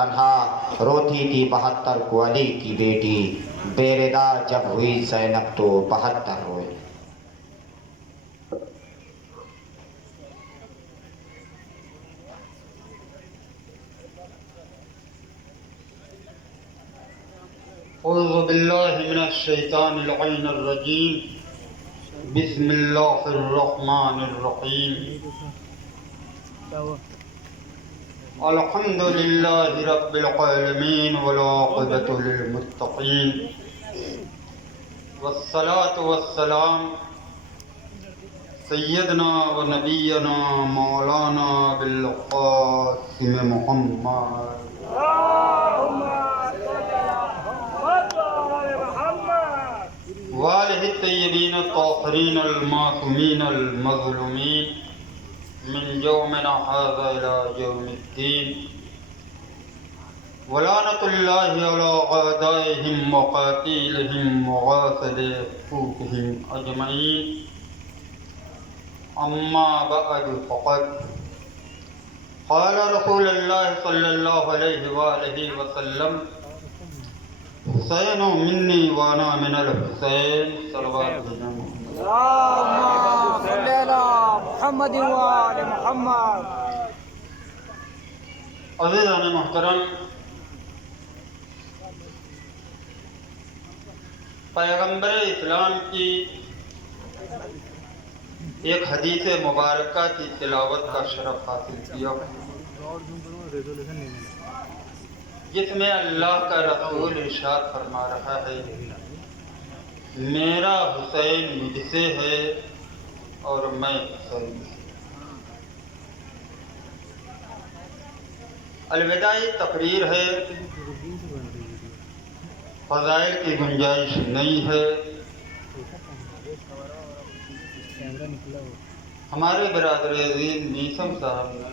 تنہا روتی تھی 72 کو علی کی بیٹی، بے ردا جب ہوئی زینب تو 72 روئے۔ اعوذ باللہ من الشیطان اللعین الرجیم، بسم اللہ الرحمن الرحیم، الحمد للہ رب العالمین والعاقبۃ للمتقین، والصلاة والسلام سیدنا و نبینا مولانا بالقاسم محمد وآلہ الطیبین الطاہرین المعصومین المظلومین من یومنا ھذا الی یوم الدین، ولعنۃ اللہ علی اعدائہم وقاتلہم وغاسل حقوقہم اجمعین، اما بعد فقد قال رسول اللہ صلی اللہ علیہ وآلہ وسلم، حسین منی وانا من الحسین، صلوات اللہ اللهم صل على محمد وآل محمد۔ عزیزان محترم، پیغمبر اسلام کی ایک حدیث مبارکہ کی تلاوت کا شرف حاصل کیا، جس میں اللہ کا رسول ارشاد فرما رہا ہے، میرا حسین مجھ سے ہے اور میں حسین سے۔ الوداعی تقریر ہے، فضائل کی گنجائش نہیں ہے۔ ہمارے برادر عزیز نیسم صاحب نے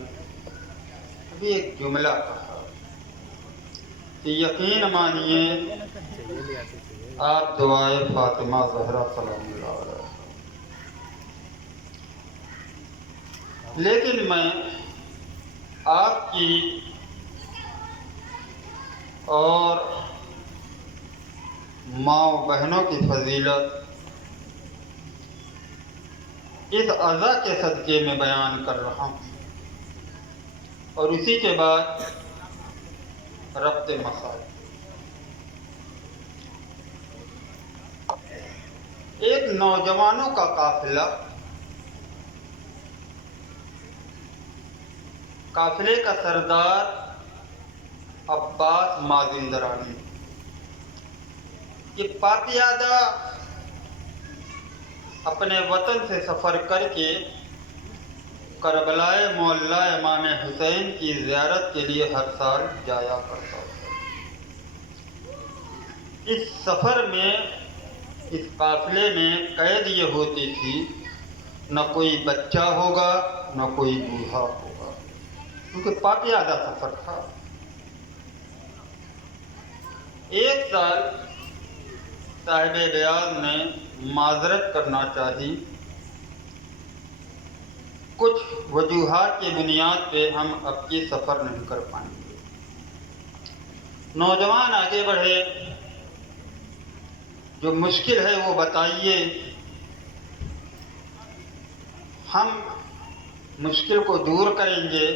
ابھی ایک جملہ کہا کہ یقین مانیے آپ دعائے فاطمہ زہرا سلام اللہ علیہ، لیکن میں آپ کی اور ماں و بہنوں کی فضیلت اس عزا کے صدقے میں بیان کر رہا ہوں، اور اسی کے بعد ربط مسائل۔ ایک نوجوانوں کا قافلے کا سردار عباس مازندرانی، یہ پاپیادہ اپنے وطن سے سفر کر کے کربلائے معلیٰ امام حسین کی زیارت کے لیے ہر سال جایا کرتا تھا۔ اس سفر میں، اس قافلے میں قید یہ ہوتی تھی، نہ کوئی بچہ ہوگا نہ کوئی بوڑھا ہوگا، کیونکہ پاپیادہ سفر تھا۔ ایک سال صاحب بیاض نے معذرت کرنا چاہی، کچھ وجوہات کی بنیاد پہ ہم اب کی سفر نہیں کر پائیں گے۔ نوجوان آگے بڑھے، جو مشکل ہے وہ بتائیے، ہم مشکل کو دور کریں گے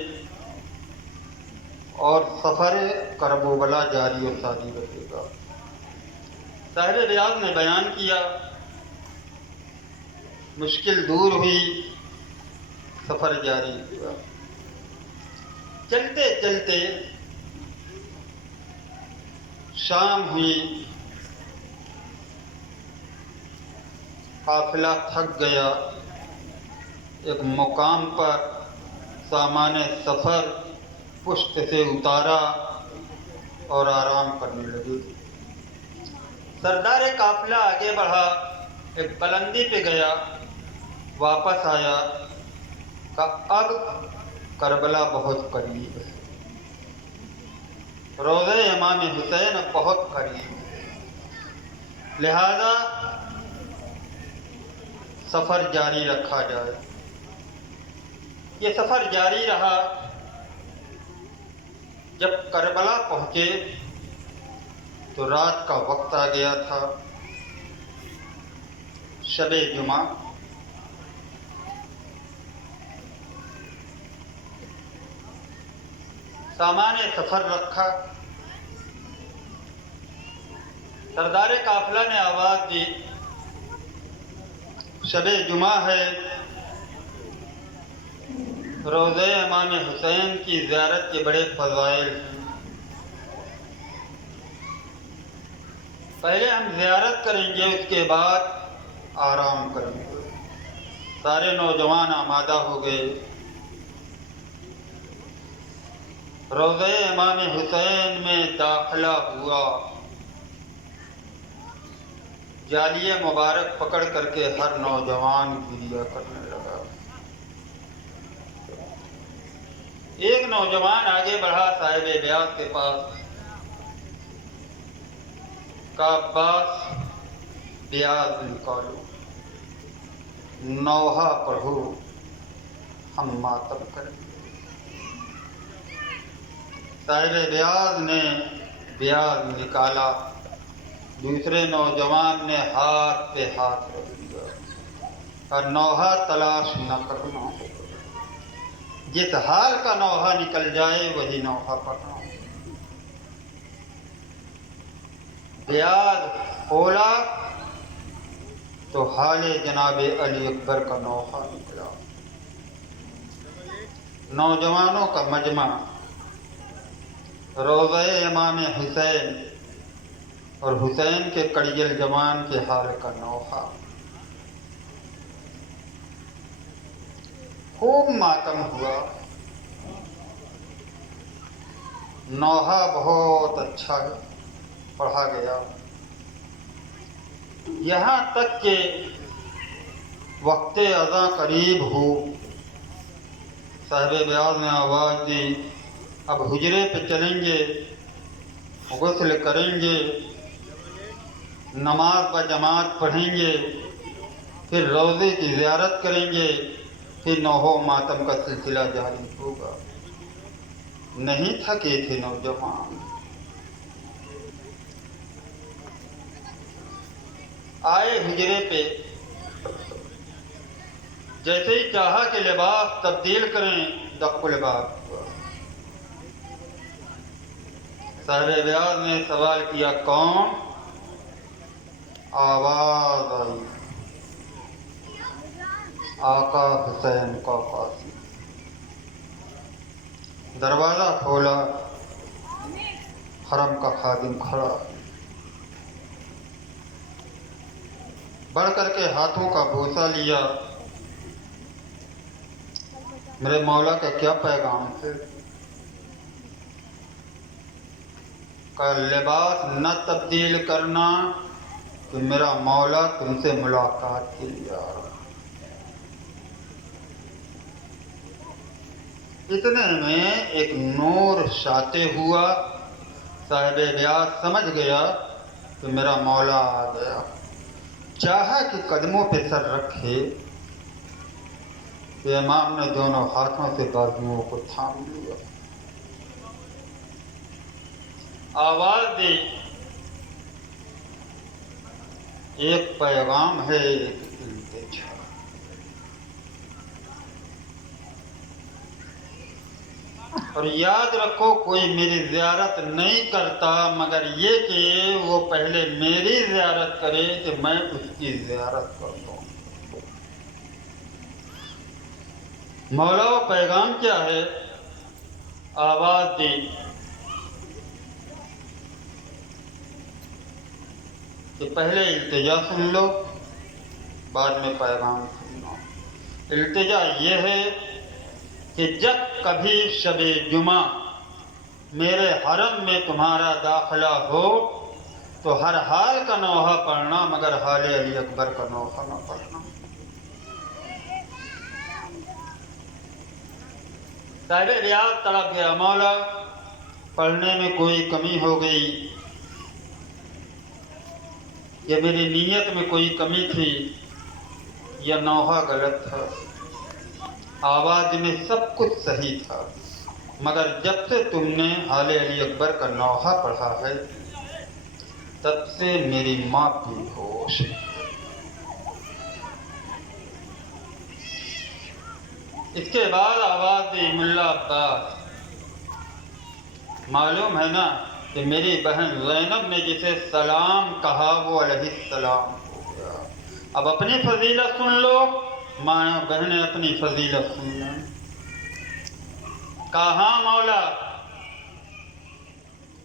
اور سفر کرب و بلا جاری و ساری رہے گا۔ صاحب بیاض نے بیان کیا، مشکل دور ہوئی، سفر جاری ہوا۔ چلتے چلتے شام ہوئی، قافلہ تھک گیا، ایک مقام پر سامان سفر پشت سے اتارا اور آرام کرنے لگے۔ سردار قافلہ آگے بڑھا، ایک بلندی پہ گیا، واپس آیا، کہا اب کربلا بہت قریب ہے، روضہ امام حسین بہت قریب ہے، لہذا سفر جاری رکھا جائے۔ یہ سفر جاری رہا۔ جب کربلا پہنچے تو رات کا وقت آ گیا تھا، شب جمعہ۔ سامان سفر رکھا، سردار قافلہ نے آواز دی، شب جمعہ ہے، روضہ امام حسین کی زیارت کے بڑے فضائل ہیں، پہلے ہم زیارت کریں گے، اس کے بعد آرام کریں گے۔ سارے نوجوان آمادہ ہو گئے، روضہ امام حسین میں داخلہ ہوا، جالیہ مبارک پکڑ کر کے ہر نوجوان گریہ کرنے لگا۔ ایک نوجوان آگے بڑھا صاحب بیاض کے پاس، کہا عباس بیاض نکالو، نوحہ پڑھو، ہم ماتم کریں۔ صاحب بیاض نے بیاض نکالا، دوسرے نوجوان نے ہاتھ پہ ہاتھ رکھ دیا اور نوحہ تلاش نہ کرنا، جس حال کا نوحہ نکل جائے وہی نوحہ پڑھنا۔ بیاض کھولا تو حال جناب علی اکبر کا نوحہ نکلا۔ نوجوانوں کا مجمع، روضہ امام حسین اور حسین کے کڑیل جوان کے حال کا نوحہ، خوب ماتم ہوا، نوحہ بہت اچھا پڑھا گیا، یہاں تک کہ وقت اذاں قریب ہو، صاحب بیاض نے آواز دی، اب حجرے پہ چلیں گے، غسل کریں گے، نماز بجماعت پڑھیں گے، پھر روضے کی زیارت کریں گے، پھر نوحہ ماتم کا سلسلہ جاری ہوگا۔ نہیں تھکے تھے نوجوان، آئے حجرے پہ، جیسے ہی چاہا کہ لباس تبدیل کریں، دق لباس ہوا۔ صاحب بیاض نے سوال کیا، کون؟ آواز آئی، آقا حسین کا قاسم۔ دروازہ کھولا، حرم کا خادم کھڑا، بڑھ کر کے ہاتھوں کا بوسہ لیا، میرے مولا کا کیا پیغام ہے؟ کہ لباس نہ تبدیل کرنا کہ میرا مولا تم سے ملاقات کے لیے آ رہا۔ اتنے میں ایک نور ساطع ہوا، صاحب بیاض سمجھ گیا کہ میرا مولا آ گیا، چاہا کہ قدموں پہ سر رکھے، کہ امام نے دونوں ہاتھوں سے بازوؤں کو تھام لیا، آواز دی، ایک پیغام ہے، ایک التجا۔ اور یاد رکھو، کوئی میری زیارت نہیں کرتا مگر یہ کہ وہ پہلے میری زیارت کرے کہ میں اس کی زیارت کرتا ہوں۔ مولا و پیغام کیا ہے؟ آواز دی کہ پہلے التجا سن لو، بعد میں پیغام سننا۔ التجا یہ ہے کہ جب کبھی شب جمعہ میرے حرم میں تمہارا داخلہ ہو تو ہر حال کا نوحہ پڑھنا مگر حال علی اکبر کا نوحہ نہ پڑھنا۔ صاحب بیاض تڑپ گیا، مولا پڑھنے میں کوئی کمی ہو گئی، یا میری نیت میں کوئی کمی تھی، یا نوحہ غلط تھا؟ آواز میں سب کچھ صحیح تھا، مگر جب سے تم نے آل علی اکبر کا نوحہ پڑھا ہے تب سے میری ماں بھی ہوش ہے۔ اس کے بعد آواز دی ملا عباس، معلوم ہے نا کہ میری بہن زینب نے جسے سلام کہا وہ علیہ السلام ہو گیا۔ اب اپنی فضیلت سن لو، ماں بہنیں اپنی فضیلت سن لیں۔ کہا مولا،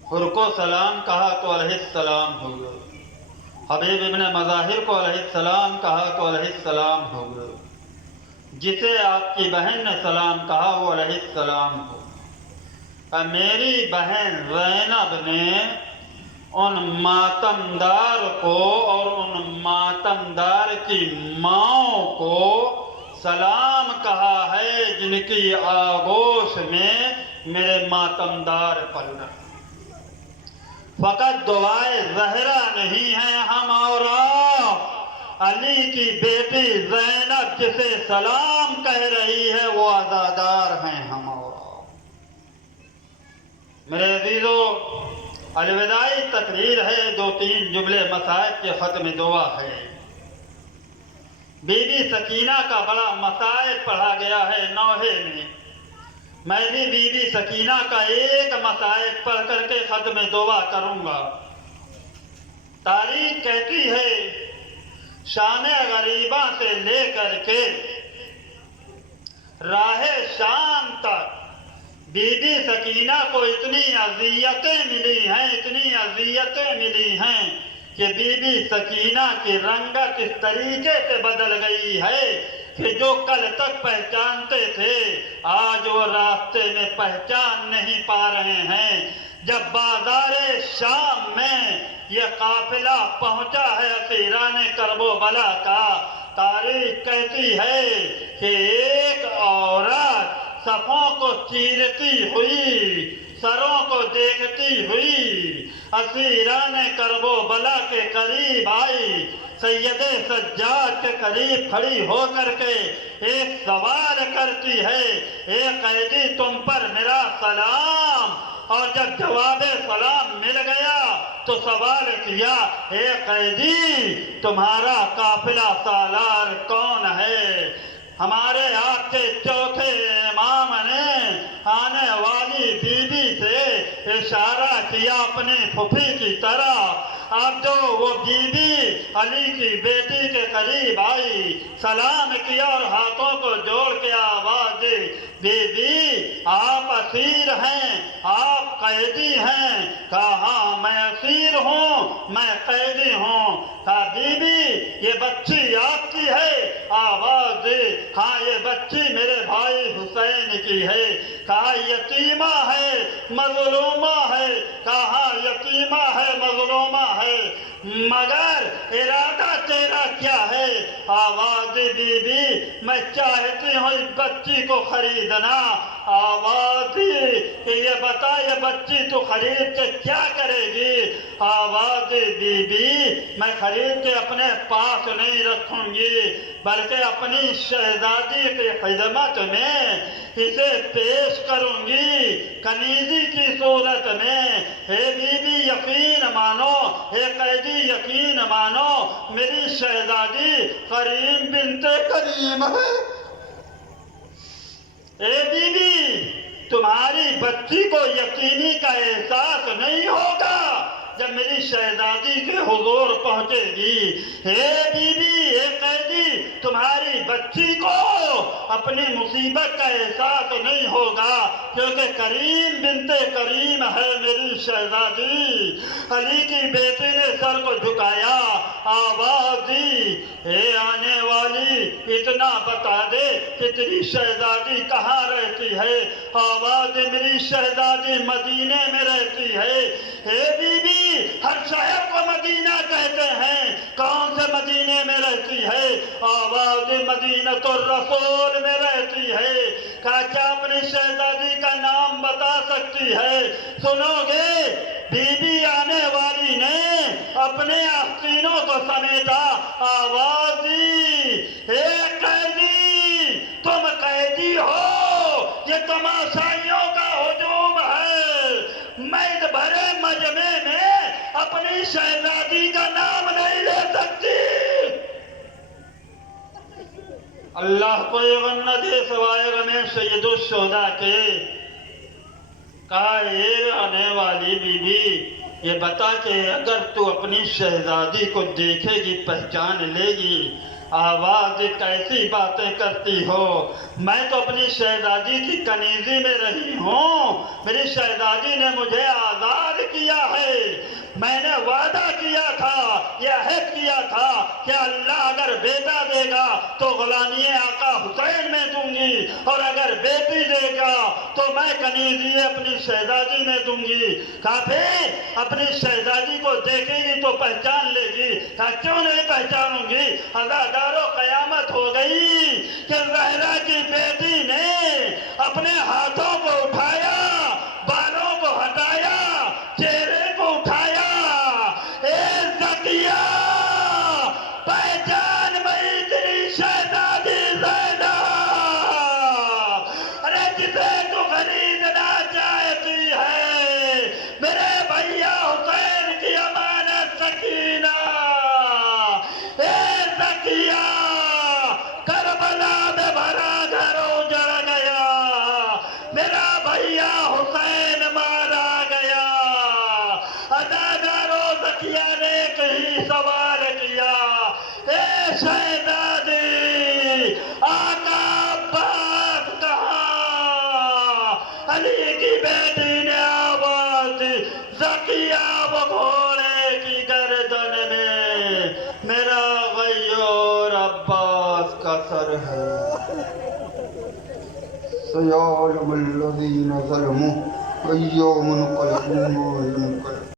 حر کو سلام کہا تو علیہ السلام ہو گئے، حبیب ابن مظاہر کو علیہ السلام کہا تو علیہ السلام ہو گئے، جسے آپ کی بہن نے سلام کہا وہ علیہ السلام ہو۔ میری بہن زینب نے ان ماتمدار کو اور ان ماتمدار کی ماں کو سلام کہا ہے جن کی آغوش میں میرے ماتمدار پل رہے۔ فقط دعائے زہرا نہیں ہیں ہم اور آپ، علی کی بیٹی زینب جسے سلام کہہ رہی ہے وہ عزادار ہیں ہم اور آپ۔ میرے عزیزو، الوداعی تقریر ہے، 2-3 جملے مصائب کے ختم دعا ہے۔ بی بی سکینہ کا بڑا مصائب پڑھا گیا ہے نوحے میں، میں بھی بی بی سکینہ کا ایک مصائب پڑھ کر کے ختم دعا کروں گا۔ تاریخ کہتی ہے شام غریبہ سے لے کر کے راہ شام تک بی بی سکینہ کو اتنی اذیتیں ملی ہیں، اتنی اذیتیں ملی ہیں کہ بی بی سکینہ کی رنگت اس طریقے سے بدل گئی ہے کہ جو کل تک پہچانتے تھے آج وہ راستے میں پہچان نہیں پا رہے ہیں۔ جب بازار شام میں یہ قافلہ پہنچا ہے اسیران کرب و بلا کا، تاریخ کہتی ہے کہ ایک عورت صفوں کو چیرتی ہوئی، سروں کو دیکھتی ہوئی اسیران کرب و بلا کے قریب آئی، سید سجاد کے قریب کھڑی ہو کر کے ایک سوال کرتی ہے، اے قیدی تم پر میرا سلام، اور جب جواب سلام مل گیا تو سوال کیا، اے قیدی تمہارا قافلہ سالار کون ہے؟ ہمارے آپ کے چوتھے امام نے آنے والی بی بی سے اشارہ کیا اپنی پھوپھی کی طرح۔ اب جو وہ بی بی علی کی بیٹی کے قریب آئی، سلام کیا اور ہاتھوں کو جوڑ کے آواز دی، بی بی آپ اسیر ہیں، آپ قیدی ہیں؟ کہا ہاں میں اسیر ہوں، میں قیدی ہوں۔ کہا بی بی یہ بچی آپ کی ہے؟ آواز دی ہاں یہ بچی میرے بھائی حسین کی ہے۔ کہا یتیمہ ہے مظلومہ ہے؟ کہا ہاں یتیمہ ہے مظلومہ ہے، مگر ارادہ تیرا کیا ہے؟ آواز دی بی بی میں چاہتی ہوں اس بچی کو خریدنا۔ آواز دی کہ یہ بتا یہ بچی تو خرید کے کیا کرے گی؟ آواز دی بی بی میں خرید کے اپنے پاس نہیں رکھوں گی بلکہ اپنی شہزادی کی خدمت میں اسے پیش کروں گی کنیزی کی صورت میں۔ اے بی بی یقین مانو، اے قیدی یقین مانو، میری شہزادی کریم بنت کریم ہے۔ اے بی بی تمہاری بچی کو یقینی کا احساس نہیں ہوگا جب میری شہزادی کے حضور پہنچے گی۔ اے بی بی اے قیدی تمہاری بچی کو اپنی مصیبت کا احساس نہیں ہوگا کیونکہ کریم بنت کریم ہے میری شہزادی۔ علی کی بیٹی نے سر کو جھکایا، آواز دی اے آنے والی اتنا بتا دے کہ تیری شہزادی کہاں رہتی ہے؟ آواز دی میری شہزادی مدینے میں رہتی ہے۔ اے بی بی ہر شہر کو مدینہ کہتے ہیں، کون سے مدینے میں رہتی ہے؟ آواز مدینۃ الرسول میں رہتی ہے۔ کہا کیا اپنی شہزادی کا نام بتا سکتی ہے؟ سنو گے بی بی آنے والی نے اپنے آستینوں کو سمیٹا، آواز دی اے قیدی تم قیدی ہو، یہ تماشائیوں کا مجمع میں اپنی شہزادی کا نام نہیں لے سکتی؟ اللہ کو یہ غم نہ دے سوائے غم سید الشہداء کے۔ کہا اے آنے والی بی بی، یہ بتا کہ اگر تو اپنی شہزادی کو دیکھے گی پہچان لے گی، آواز کیسی باتیں کرتی ہو؟ میں تو اپنی شہزادی کی کنیزی میں رہی ہوں، میری شہزادی نے مجھے آزاد کیا ہے، میں نے وعدہ کیا تھا، یہ عہد کیا تھا کہ اللہ اگر بیٹا دے گا تو غلامی آقا حسین میں دوں گی، اور اگر بیٹی دے گا تو میں کنیزی اپنی شہزادی میں دوں گی۔ کہا پھر اپنی شہزادی کو دیکھے گی تو پہچان لے گی؟ کہا کیوں نہیں پہچانوں گی؟ عزادارو قیامت ہو گئی کہ زہرا کی بیٹی نے اپنے ہاتھوں کو اٹھایا، بالوں کو ہٹایا، چہرے کو اٹھایا، اے زکیہ پہچان میں تیری شہزادی زینب، ارے جسے تو خریدنا چاہتی ہے، میرے بھیا حسین کی امانت سکینہ، اے زکیہ کربلا میں بھرا گھر اجڑ گیا، میرا بھیا حسین مارا گیا۔ اداکارو زکیہ نے کہیں سوال کیا، اے شہزادی آقا عباس کہاں؟ علی کی بیٹی نے آواز دی، زکیہ وہ گھوڑے کی گردن میں میرا غیور عباس کا سر ہے۔ سيعلم الذين ظلموا أي يوم ينقلبون